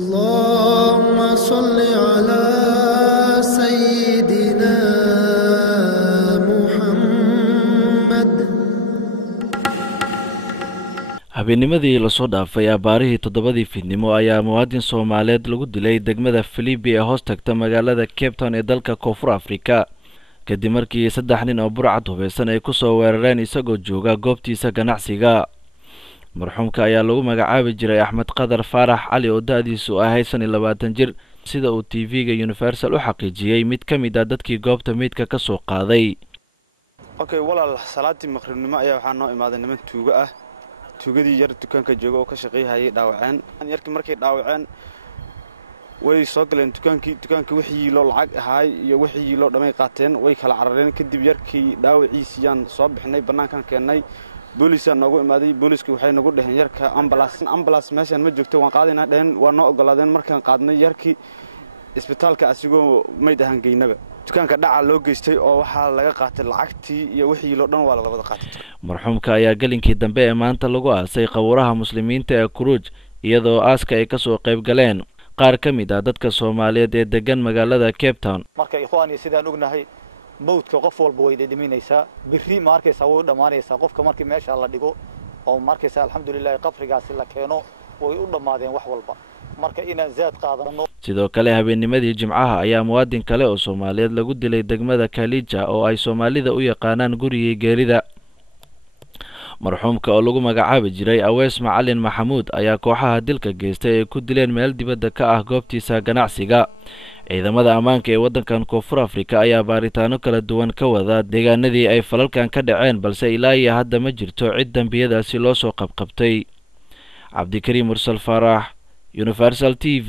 اللهم صل على سيدنا محمد. habeennimadii la soo dhaafay abaarihii 7 fiidnimo ayaa muwaadin Soomaaliyeed lagu dilay degmada Filibi ee hoos tagta magaalada Cape Town ee dalka Koonfur Afrika kadib markii 3 nin oo burcad hubeysan ay ku soo weerareen isagoo jooga goobtiisa ganacsiga. marxuumka ayaa lagu magacaabi jiray Axmed Qadar Faarax Cali oo da'diisu ahayd 25 jir sida uu TV-ga Universal u xaqiijiyay mid ka mid ah dadkii goobta meedka ka soo qaaday. walaal salaadii maqribnimo ayaa waxaa noo imaaday niman tuugo ah tuugadii yar dukaanka jooga oo ka shaqeeyay dhaawaceen yarkii markay dhaawaceen way soo galeen dukaankii wixii loo lacag ahaay iyo wixii loo dhamay qaateen way kala carareen kadib yarkii dhaawaciisiyaan soo bixinay banaankan keenay booliska noogu imaaday booliska waxay nagu dhaheen yarka ambulance meeshan ma joogto waan qaadinaa dhaheen waa noo ogolaadeen markaan qaadnay yarkii isbitaalka asigoo mayd ahaan geynaba dukaanka dhaca loo geystay oo waxa laga qaatay lacagtii iyo wixii loo dhan waa la wada qaatay. marxuumka ayaa galinkii dambe ee maanta lagu aasay qawraha muslimiinta ee Kuruj iyadoo aaska ay ka soo qayb galeen qaar ka mid ah dadka Soomaaliyeed ee degan magaalada Cape Town. marka ikhwaani sidaan ognahay mowdka qof walba way dhimanaysaa birri markaysa way dhamaanaysaa qofka markii meesha la dhigo oo markaysa alxamdulillah qabrigaasi la keeno way u dhamaadeen wax walba marka inaan zaad qaadano. sidoo kale habeennimadii Jimcaha ayaa muwaadin kale oo Soomaaliyeed lagu dilay degmada Kalija oo ay Soomaalida u yaqaanaan gurigii geerida. marxuumka oo lagu magacaabi jiray Awees Macalin Maxamuud ayaa kooxaha dilka geystay ay ku dileen meel dibadda ka ah goobtiisa ganacsiga. ciidamada ammaanka ee waddankan Koonfur Afrika ayaa baaritaano kala duwan ka wada deegaanadii ay falalkan ka dhaceen balse ilaa iyo hadda ma jirto cid dambiyadaasi loo soo qabqabtay. Cabdikariim Mursal Faarax, Universal TV,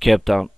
Cape Town.